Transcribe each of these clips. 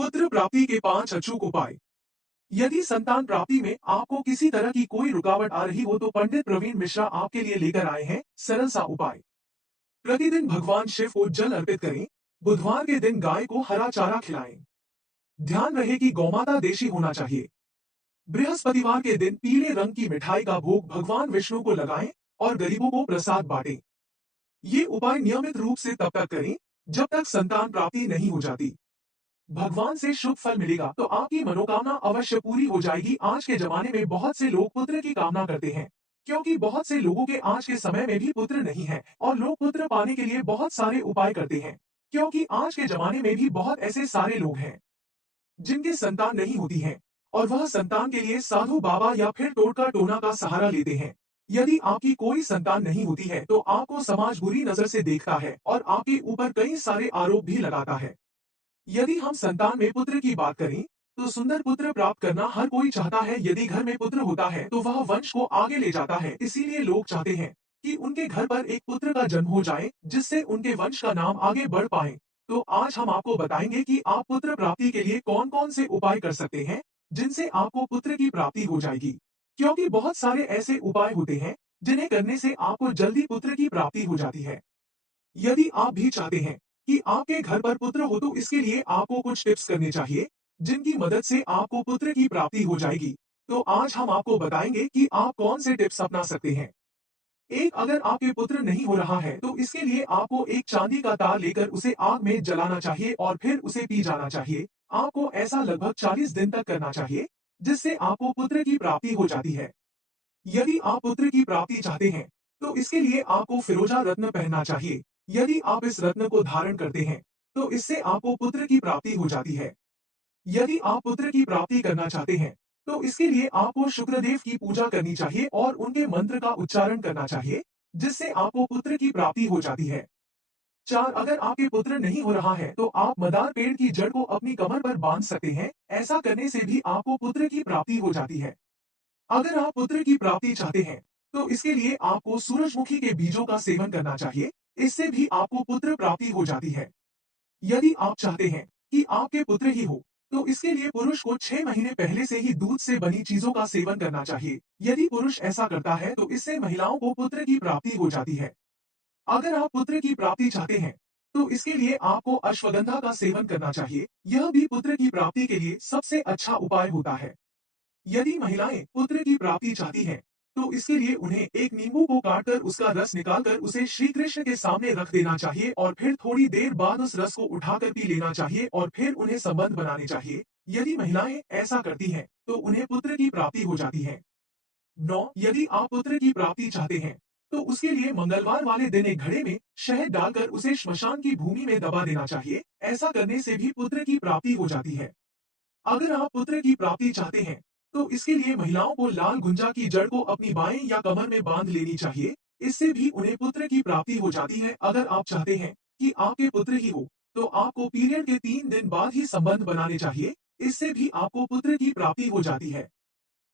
पुत्र प्राप्ति के 5 अचूक उपाय। यदि संतान प्राप्ति में आपको किसी तरह की कोई रुकावट आ रही हो तो पंडित प्रवीण मिश्रा आपके लिए लेकर आए हैं सरल सा उपाय। प्रतिदिन भगवान शिव को जल अर्पित करें। बुधवार के दिन गाय को हरा चारा खिलाएं। ध्यान रहे कि गौमाता देशी होना चाहिए। बृहस्पतिवार के दिन पीले रंग की मिठाई का भोग भगवान विष्णु को लगाएं और गरीबों को प्रसाद बांटें। ये उपाय नियमित रूप से तब तक करें जब तक संतान प्राप्ति नहीं हो जाती। भगवान से शुभ फल मिलेगा तो आपकी मनोकामना अवश्य पूरी हो जाएगी। आज के जमाने में बहुत से लोग पुत्र की कामना करते हैं, क्योंकि बहुत से लोगों के आज के समय में भी पुत्र नहीं है और लोग पुत्र पाने के लिए बहुत सारे उपाय करते हैं, क्योंकि आज के जमाने में भी बहुत ऐसे सारे लोग हैं जिनकी संतान नहीं होती है और वह संतान के लिए साधु बाबा या फिर टोटका टोना का सहारा लेते हैं। यदि आपकी कोई संतान नहीं होती है तो आपको समाज बुरी नजर से देखता है और आपके ऊपर कई सारे आरोप भी लगाता है। यदि हम संतान में पुत्र की बात करें तो सुंदर पुत्र प्राप्त करना हर कोई चाहता है। यदि घर में पुत्र होता है तो वह वंश को आगे ले जाता है, इसीलिए लोग चाहते हैं कि उनके घर पर एक पुत्र का जन्म हो जाए जिससे उनके वंश का नाम आगे बढ़ पाए। तो आज हम आपको बताएंगे कि आप पुत्र प्राप्ति के लिए कौन कौन से उपाय कर सकते हैं जिनसे आपको पुत्र की प्राप्ति हो जाएगी, क्योंकि बहुत सारे ऐसे उपाय होते हैं जिन्हें करने से आपको जल्दी पुत्र की प्राप्ति हो जाती है। यदि आप भी चाहते हैं कि आपके घर पर पुत्र हो तो इसके लिए आपको कुछ टिप्स करने चाहिए जिनकी मदद से आपको पुत्र की प्राप्ति हो जाएगी। तो आज हम आपको बताएंगे कि आप कौन से टिप्स अपना सकते हैं। एक, अगर आपके पुत्र नहीं हो रहा है तो इसके लिए आपको एक चांदी का तार लेकर उसे आग में जलाना चाहिए और फिर उसे पी जाना चाहिए। आपको ऐसा लगभग 40 दिन तक करना चाहिए, जिससे आपको पुत्र की प्राप्ति हो जाती है। यदि आप पुत्र की प्राप्ति चाहते हैं तो इसके लिए आपको फिरोजा रत्न पहनना चाहिए। यदि आप इस रत्न को धारण करते हैं तो इससे आपको पुत्र की प्राप्ति हो जाती है। यदि आप पुत्र की प्राप्ति करना चाहते हैं तो इसके लिए आपको शुक्रदेव की पूजा करनी चाहिए और उनके मंत्र का उच्चारण करना चाहिए, जिससे आपको पुत्र की प्राप्ति हो जाती है। 4, अगर आपके पुत्र नहीं हो रहा है तो आप मदार पेड़ की जड़ को अपनी कमर पर बांध सकते हैं। ऐसा करने से भी आपको पुत्र की प्राप्ति हो जाती है। अगर आप पुत्र की प्राप्ति चाहते हैं तो इसके लिए आपको सूरजमुखी के बीजों का सेवन करना चाहिए। इससे भी आपको पुत्र प्राप्ति हो जाती है। यदि आप चाहते हैं कि आपके पुत्र ही हो तो इसके लिए पुरुष को 6 महीने पहले से ही दूध से बनी चीजों का सेवन करना चाहिए। यदि पुरुष ऐसा करता है तो इससे महिलाओं को पुत्र की प्राप्ति हो जाती है। अगर आप पुत्र की प्राप्ति चाहते हैं तो इसके लिए आपको अश्वगंधा का सेवन करना चाहिए। यह भी पुत्र की प्राप्ति के लिए सबसे अच्छा उपाय होता है। यदि महिलाएं पुत्र की प्राप्ति चाहती हैं तो इसके लिए उन्हें एक नींबू को काटकर उसका रस निकालकर उसे श्री कृष्ण के सामने रख देना चाहिए और फिर थोड़ी देर बाद उस रस को उठाकर पी लेना चाहिए और फिर उन्हें संबंध बनाने चाहिए। यदि महिलाएं ऐसा करती हैं तो उन्हें पुत्र की प्राप्ति हो जाती है। 9, यदि आप पुत्र की प्राप्ति चाहते हैं तो उसके लिए मंगलवार वाले दिन एक घड़े में शहद डालकर उसे श्मशान की भूमि में दबा देना चाहिए। ऐसा करने से भी पुत्र की प्राप्ति हो जाती है। अगर आप पुत्र की प्राप्ति चाहते हैं तो इसके लिए महिलाओं को लाल गुंजा की जड़ को अपनी बाएं या कमर में बांध लेनी चाहिए। इससे भी उन्हें पुत्र की प्राप्ति हो जाती है। अगर आप चाहते हैं कि आपके पुत्र ही हो तो आपको पीरियड के 3 दिन बाद ही संबंध बनाने चाहिए। इससे भी आपको पुत्र की प्राप्ति हो जाती है।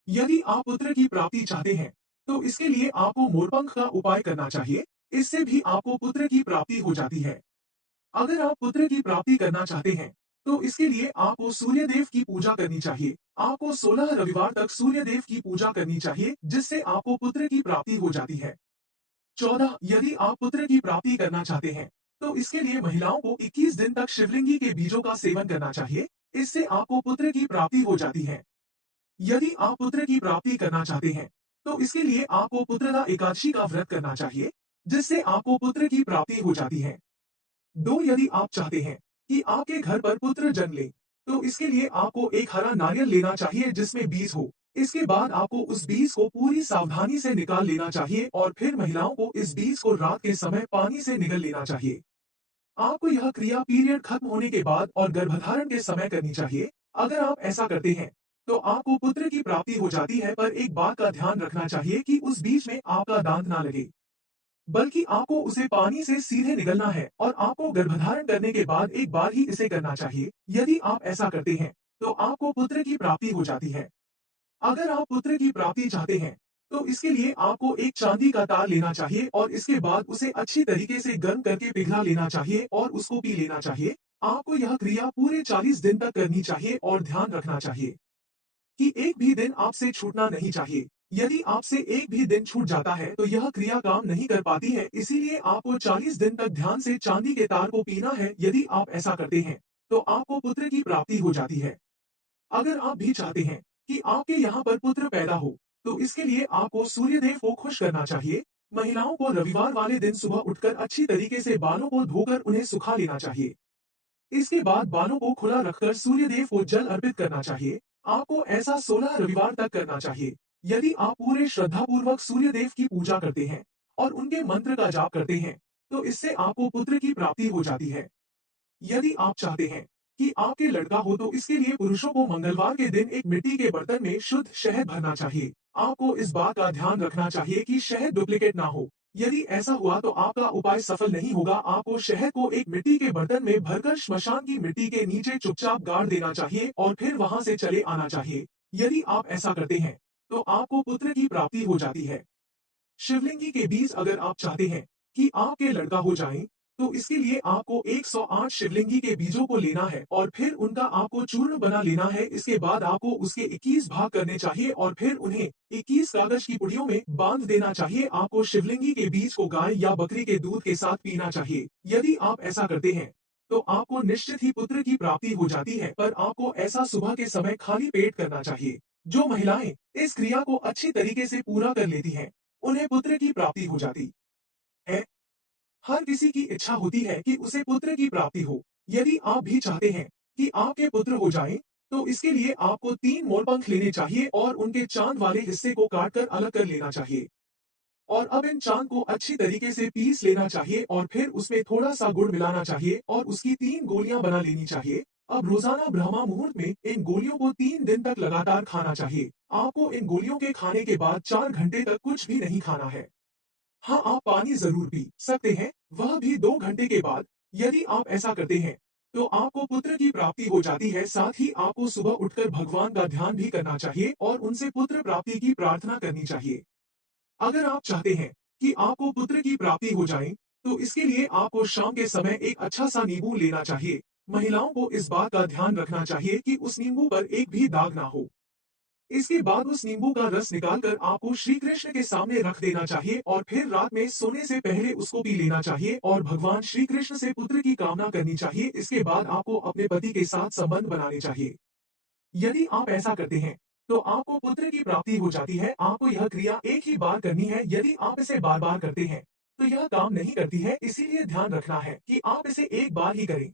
यदि आप पुत्र की प्राप्ति चाहते हैं तो इसके लिए आपको मोरपंख का उपाय करना चाहिए। इससे भी आपको पुत्र की प्राप्ति हो जाती है। अगर आप पुत्र की प्राप्ति करना चाहते हैं तो इसके लिए आपको सूर्यदेव की पूजा करनी चाहिए। आपको 16 रविवार तक सूर्यदेव की पूजा करनी चाहिए, जिससे आपको पुत्र की प्राप्ति हो जाती है। 14, यदि आप पुत्र की प्राप्ति करना चाहते हैं तो इसके लिए महिलाओं को 21 दिन तक शिवलिंगी के बीजों का सेवन करना चाहिए। इससे आपको पुत्र की प्राप्ति हो जाती है। यदि आप पुत्र की प्राप्ति करना चाहते हैं तो इसके लिए आपको पुत्रदा एकादशी का व्रत करना चाहिए, जिससे आपको पुत्र की प्राप्ति हो जाती है। 2, यदि आप चाहते हैं कि आपके घर पर पुत्र जन्म ले तो इसके लिए आपको एक हरा नारियल लेना चाहिए जिसमें बीज हो। इसके बाद आपको उस बीज को पूरी सावधानी से निकाल लेना चाहिए और फिर महिलाओं को इस बीज को रात के समय पानी से निगल लेना चाहिए। आपको यह क्रिया पीरियड खत्म होने के बाद और गर्भधारण के समय करनी चाहिए। अगर आप ऐसा करते हैं तो आपको पुत्र की प्राप्ति हो जाती है, पर एक बात का ध्यान रखना चाहिए कि उस बीज में आपका दांत ना लगे, बल्कि आपको उसे पानी से सीधे निगलना है और आपको गर्भधारण करने के बाद एक बार ही इसे करना चाहिए। यदि आप ऐसा करते हैं तो आपको पुत्र की प्राप्ति हो जाती है। अगर आप पुत्र की प्राप्ति चाहते हैं तो इसके लिए आपको एक चांदी का तार लेना चाहिए और इसके बाद उसे अच्छी तरीके से गर्म करके पिघला लेना चाहिए और उसको पी लेना चाहिए। आपको यह क्रिया पूरे 40 दिन तक करनी चाहिए और ध्यान रखना चाहिए कि एक भी दिन आपसे छूटना नहीं चाहिए। यदि आपसे एक भी दिन छूट जाता है तो यह क्रिया काम नहीं कर पाती है, इसीलिए आपको 40 दिन तक ध्यान से चांदी के तार को पीना है। यदि आप ऐसा करते हैं तो आपको पुत्र की प्राप्ति हो जाती है। अगर आप भी चाहते हैं कि आपके यहाँ पर पुत्र पैदा हो, तो इसके लिए आपको सूर्यदेव को खुश करना चाहिए। महिलाओं को रविवार वाले दिन सुबह उठकर अच्छी तरीके से बालों को धोकर उन्हें सुखा लेना चाहिए। इसके बाद बालों को खुला रखकर सूर्यदेव को जल अर्पित करना चाहिए। आपको ऐसा 16 रविवार तक करना चाहिए। यदि आप पूरे श्रद्धापूर्वक सूर्यदेव की पूजा करते हैं और उनके मंत्र का जाप करते हैं, तो इससे आपको पुत्र की प्राप्ति हो जाती है। यदि आप चाहते हैं कि आपके लड़का हो तो इसके लिए पुरुषों को मंगलवार के दिन एक मिट्टी के बर्तन में शुद्ध शहद भरना चाहिए। आपको इस बात का ध्यान रखना चाहिए कि शहद डुप्लीकेट ना हो। यदि ऐसा हुआ तो आपका उपाय सफल नहीं होगा। आपको शहद को एक मिट्टी के बर्तन में भरकर श्मशान की मिट्टी के नीचे चुपचाप गाड़ देना चाहिए और फिर वहां से चले आना चाहिए। यदि आप ऐसा करते हैं तो आपको पुत्र की प्राप्ति हो जाती है। शिवलिंगी के बीज अगर आप चाहते हैं कि आपके लड़का हो जाए, तो इसके लिए आपको 108 शिवलिंगी के बीजों को लेना है और फिर उनका आपको चूर्ण बना लेना है। इसके बाद आपको उसके 21 भाग करने चाहिए और फिर उन्हें 21 कागज की पुड़ियों में बांध देना चाहिए। आपको शिवलिंगी के बीज को गाय या बकरी के दूध के साथ पीना चाहिए। यदि आप ऐसा करते हैं तो आपको निश्चित ही पुत्र की प्राप्ति हो जाती है, पर आपको ऐसा सुबह के समय खाली पेट करना चाहिए। जो महिलाएं इस क्रिया को अच्छी तरीके से पूरा कर लेती हैं, उन्हें पुत्र की प्राप्ति हो जाती है। हर किसी की इच्छा होती है कि उसे पुत्र की प्राप्ति हो। यदि आप भी चाहते हैं कि आपके पुत्र हो जाएं, तो इसके लिए आपको 3 मोरपंख लेने चाहिए और उनके चांद वाले हिस्से को काटकर अलग कर लेना चाहिए। और अब इन चांद को अच्छी तरीके से पीस लेना चाहिए और फिर उसमें थोड़ा सा गुड़ मिलाना चाहिए और उसकी 3 गोलियां बना लेनी चाहिए। अब रोजाना ब्रह्मा मुहूर्त में इन गोलियों को 3 दिन तक लगातार खाना चाहिए। आपको इन गोलियों के खाने के बाद 4 घंटे तक कुछ भी नहीं खाना है। हाँ, आप पानी जरूर पी सकते हैं, वह भी 2 घंटे के बाद। यदि आप ऐसा करते हैं तो आपको पुत्र की प्राप्ति हो जाती है। साथ ही आपको सुबह उठकर भगवान का ध्यान भी करना चाहिए और उनसे पुत्र प्राप्ति की प्रार्थना करनी चाहिए। अगर आप चाहते हैं कि आपको पुत्र की प्राप्ति हो जाए, तो इसके लिए आपको शाम के समय एक अच्छा सा नींबू लेना चाहिए। महिलाओं को इस बात का ध्यान रखना चाहिए कि उस नींबू पर एक भी दाग ना हो। इसके बाद उस नींबू का रस निकालकर आपको श्री कृष्ण के सामने रख देना चाहिए और फिर रात में सोने से पहले उसको पी लेना चाहिए और भगवान श्री कृष्ण से पुत्र की कामना करनी चाहिए। इसके बाद आपको अपने पति के साथ संबंध बनाने चाहिए। यदि आप ऐसा करते हैं तो आपको पुत्र की प्राप्ति हो जाती है। आपको यह क्रिया एक ही बार करनी है। यदि आप इसे बार बार करते हैं तो यह काम नहीं करती है, इसीलिए ध्यान रखना है कि आप इसे एक बार ही करें।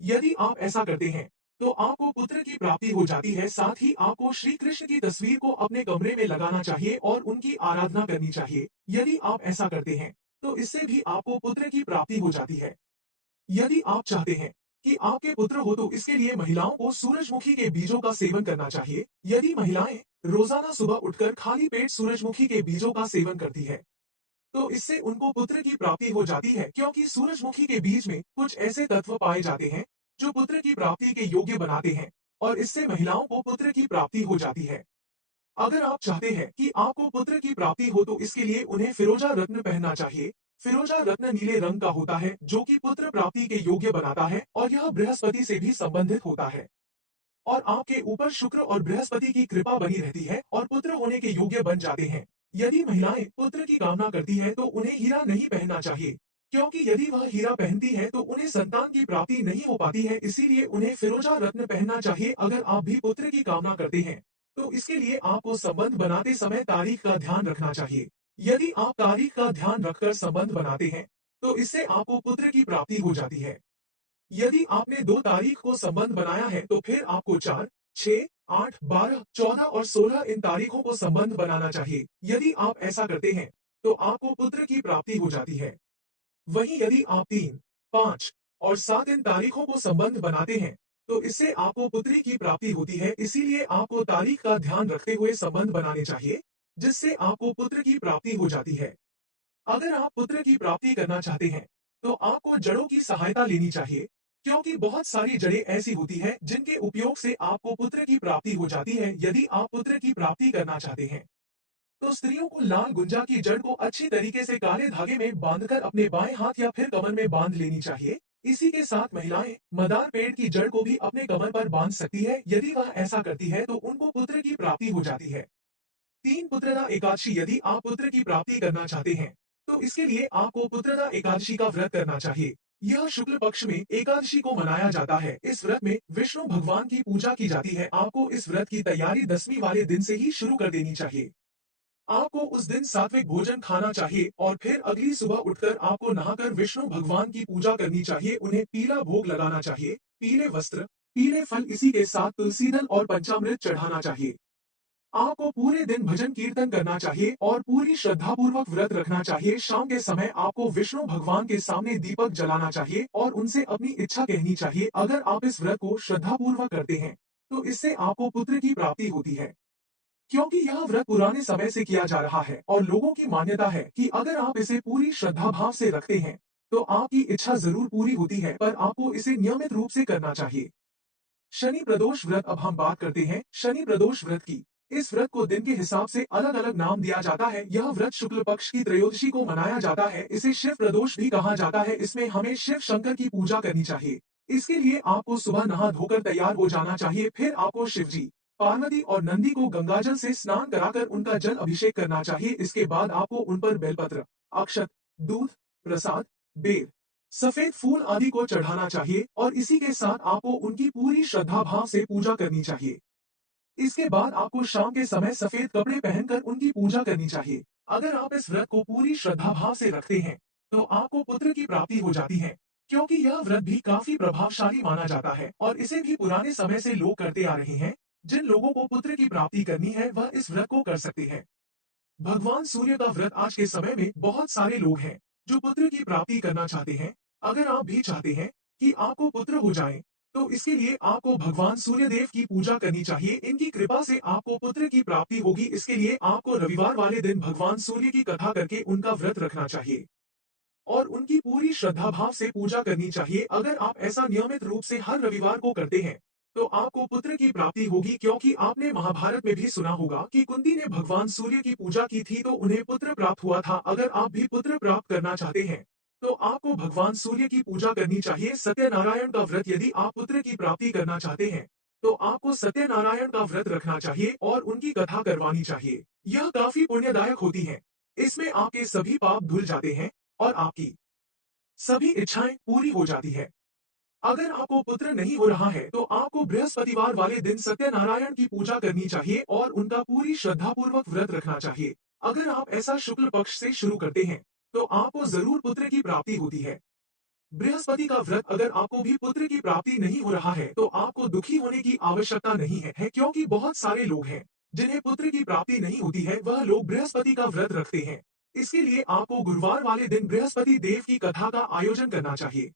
यदि आप ऐसा करते हैं तो आपको पुत्र की प्राप्ति हो जाती है। साथ ही आपको श्री कृष्ण की तस्वीर को अपने कमरे में लगाना चाहिए और उनकी आराधना करनी चाहिए। यदि आप ऐसा करते हैं तो इससे भी आपको पुत्र की प्राप्ति हो जाती है। यदि आप चाहते हैं कि आपके पुत्र हो तो इसके लिए महिलाओं को सूरजमुखी के बीजों का सेवन करना चाहिए। यदि महिलाएं रोजाना सुबह उठकर खाली पेट सूरजमुखी के बीजों का सेवन करती है, तो इससे उनको पुत्र की प्राप्ति हो जाती है, क्योंकि सूरजमुखी के बीज में कुछ ऐसे तत्व पाए जाते हैं जो पुत्र की प्राप्ति के योग्य बनाते हैं और इससे महिलाओं को पुत्र की प्राप्ति हो जाती है। अगर आप चाहते हैं कि आपको पुत्र की प्राप्ति हो तो इसके लिए उन्हें फिरोजा रत्न पहनना चाहिए। फिरोजा रत्न नीले रंग का होता है जो कि पुत्र प्राप्ति के योग्य बनाता है और यह बृहस्पति से भी संबंधित होता है और आपके ऊपर शुक्र और बृहस्पति की कृपा बनी रहती है और पुत्र होने के योग्य बन जाते हैं। यदि महिलाएं पुत्र की कामना करती है तो उन्हें हीरा नहीं पहनना चाहिए, क्योंकि यदि वह हीरा पहनती है तो उन्हें संतान की प्राप्ति नहीं हो पाती है। इसीलिए उन्हें फिरोजा रत्न पहनना चाहिए। अगर आप भी पुत्र की कामना करते हैं तो इसके लिए आपको संबंध बनाते समय तारीख का ध्यान रखना चाहिए। यदि आप तारीख का ध्यान रखकर संबंध बनाते हैं तो इससे आपको पुत्र की प्राप्ति हो जाती है। यदि आपने 2 तारीख को संबंध बनाया है तो फिर आपको 4, 6, 8, 12, 14 और 16 इन तारीखों को संबंध बनाना चाहिए। यदि आप ऐसा करते हैं तो आपको पुत्र की प्राप्ति हो जाती है। वहीं यदि आप 3, 5 और 7 इन तारीखों को संबंध बनाते हैं तो इससे आपको पुत्री की प्राप्ति होती है। इसीलिए आपको तारीख का ध्यान रखते हुए संबंध बनाने चाहिए, जिससे आपको पुत्र की प्राप्ति हो जाती है। अगर आप पुत्र की प्राप्ति करना चाहते हैं तो आपको जड़ों की सहायता लेनी चाहिए, क्योंकि बहुत सारी जड़ें ऐसी होती हैं जिनके उपयोग से आपको पुत्र की प्राप्ति हो जाती है। यदि आप पुत्र की प्राप्ति करना चाहते हैं तो स्त्रियों को लाल गुंजा की जड़ को अच्छी तरीके से काले धागे में बांधकर अपने बाएं हाथ या फिर कमर में बांध लेनी चाहिए। इसी के साथ महिलाएं मदार पेड़ की जड़ को भी अपने कमर पर बांध सकती है। यदि वह ऐसा करती है तो उनको पुत्र की प्राप्ति हो जाती है। 3 पुत्रदा एकादशी। यदि आप पुत्र की प्राप्ति करना चाहते हैं तो इसके लिए आपको पुत्रदा एकादशी का व्रत करना चाहिए। यह शुक्ल पक्ष में एकादशी को मनाया जाता है। इस व्रत में विष्णु भगवान की पूजा की जाती है। आपको इस व्रत की तैयारी 10वीं वाले दिन से ही शुरू कर देनी चाहिए। आपको उस दिन सात्विक भोजन खाना चाहिए और फिर अगली सुबह उठकर आपको नहाकर विष्णु भगवान की पूजा करनी चाहिए। उन्हें पीला भोग लगाना चाहिए, पीले वस्त्र, पीले फल, इसी के साथ तुलसी दल और पंचामृत चढ़ाना चाहिए। आपको पूरे दिन भजन कीर्तन करना चाहिए और पूरी श्रद्धापूर्वक व्रत रखना चाहिए। शाम के समय आपको विष्णु भगवान के सामने दीपक जलाना चाहिए और उनसे अपनी इच्छा कहनी चाहिए। अगर आप इस व्रत को श्रद्धापूर्वक करते हैं तो इससे आपको पुत्र की प्राप्ति होती है। क्योंकि यह व्रत पुराने समय से किया जा रहा है और लोगों की मान्यता है कि अगर आप इसे पूरी श्रद्धा भाव से रखते हैं तो आपकी इच्छा जरूर पूरी होती है, पर आपको इसे नियमित रूप से करना चाहिए। शनि प्रदोष व्रत। अब हम बात करते हैं शनि प्रदोष व्रत की। इस व्रत को दिन के हिसाब से अलग अलग नाम दिया जाता है। यह व्रत शुक्ल पक्ष की त्रयोदशी को मनाया जाता है। इसे शिव प्रदोष भी कहा जाता है। इसमें हमें शिव शंकर की पूजा करनी चाहिए। इसके लिए आपको सुबह नहा धोकर तैयार हो जाना चाहिए। फिर आपको शिवजी, पार्वती और नंदी को गंगाजल से स्नान कराकर उनका जल अभिषेक करना चाहिए। इसके बाद आपको उन पर बेलपत्र, अक्षत, दूध, प्रसाद, बेर, सफेद फूल आदि को चढ़ाना चाहिए और इसी के साथ आपको उनकी पूरी श्रद्धा भाव से पूजा करनी चाहिए। इसके बाद आपको शाम के समय सफेद कपड़े पहनकर उनकी पूजा करनी चाहिए। अगर आप इस व्रत को पूरी श्रद्धा भाव से रखते हैं तो आपको पुत्र की प्राप्ति हो जाती है। क्योंकि यह व्रत भी काफी प्रभावशाली माना जाता है और इसे भी पुराने समय से लोग करते आ रहे हैं। जिन लोगों को पुत्र की प्राप्ति करनी है वह इस व्रत को कर सकते हैं। भगवान सूर्य का व्रत। आज के समय में बहुत सारे लोग हैं जो पुत्र की प्राप्ति करना चाहते हैं। अगर आप भी चाहते हैं कि आपको पुत्र हो जाए तो इसके लिए आपको भगवान सूर्य देव की पूजा करनी चाहिए। इनकी कृपा से आपको पुत्र की प्राप्ति होगी। इसके लिए आपको रविवार वाले दिन भगवान सूर्य की कथा करके उनका व्रत रखना चाहिए और उनकी पूरी श्रद्धा भाव से पूजा करनी चाहिए। अगर आप ऐसा नियमित रूप से हर रविवार को करते हैं तो आपको पुत्र की प्राप्ति होगी। क्योंकि आपने महाभारत में भी सुना होगा कि कुंती ने भगवान सूर्य की पूजा की थी तो उन्हें पुत्र प्राप्त हुआ था। अगर आप भी पुत्र प्राप्त करना चाहते हैं तो आपको भगवान सूर्य की पूजा करनी चाहिए। सत्यनारायण का व्रत। यदि आप पुत्र की प्राप्ति करना चाहते हैं तो आपको सत्यनारायण का व्रत रखना चाहिए और उनकी कथा करवानी चाहिए। यह काफी पुण्यदायक होती है। इसमें आपके सभी पाप धुल जाते हैं और आपकी सभी इच्छाएं पूरी हो जाती है। अगर आपको पुत्र नहीं हो रहा है तो आपको बृहस्पतिवार वाले दिन सत्यनारायण की पूजा करनी चाहिए और उनका पूरी श्रद्धापूर्वक व्रत रखना चाहिए। अगर आप ऐसा शुक्ल पक्ष से शुरू करते हैं तो आपको जरूर पुत्र की प्राप्ति होती है। बृहस्पति का व्रत। अगर आपको भी पुत्र की प्राप्ति नहीं हो रहा है तो आपको दुखी होने की आवश्यकता नहीं है, क्योंकि बहुत सारे लोग हैं जिन्हें पुत्र की प्राप्ति नहीं होती है। वह लोग बृहस्पति का व्रत रखते हैं। इसके लिए आपको गुरुवार वाले दिन बृहस्पति देव की कथा का आयोजन करना चाहिए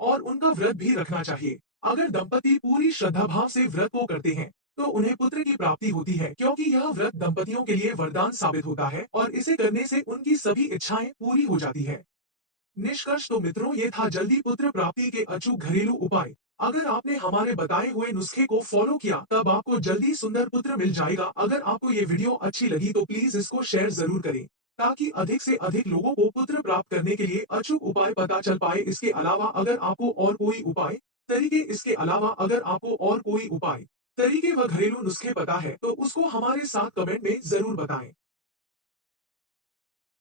और उनका व्रत भी रखना चाहिए। अगर दंपति पूरी श्रद्धा भाव से व्रत को करते हैं तो उन्हें पुत्र की प्राप्ति होती है। क्योंकि यह व्रत दंपतियों के लिए वरदान साबित होता है और इसे करने से उनकी सभी इच्छाएं पूरी हो जाती है। निष्कर्ष तो मित्रों, ये था जल्दी पुत्र प्राप्ति के अचूक घरेलू उपाय। अगर आपने हमारे बताए हुए नुस्खे को फॉलो किया तब आपको जल्दी सुंदर पुत्र मिल जाएगा। अगर आपको ये वीडियो अच्छी लगी तो प्लीज इसको शेयर जरूर करें ताकि अधिक से अधिक लोगों को पुत्र प्राप्त करने के लिए अचूक उपाय पता चल पाए। इसके अलावा अगर आपको और कोई उपाय तरीके इसके अलावा अगर आपको और कोई उपाय तरीके व घरेलू नुस्खे पता है तो उसको हमारे साथ कमेंट में जरूर बताएं।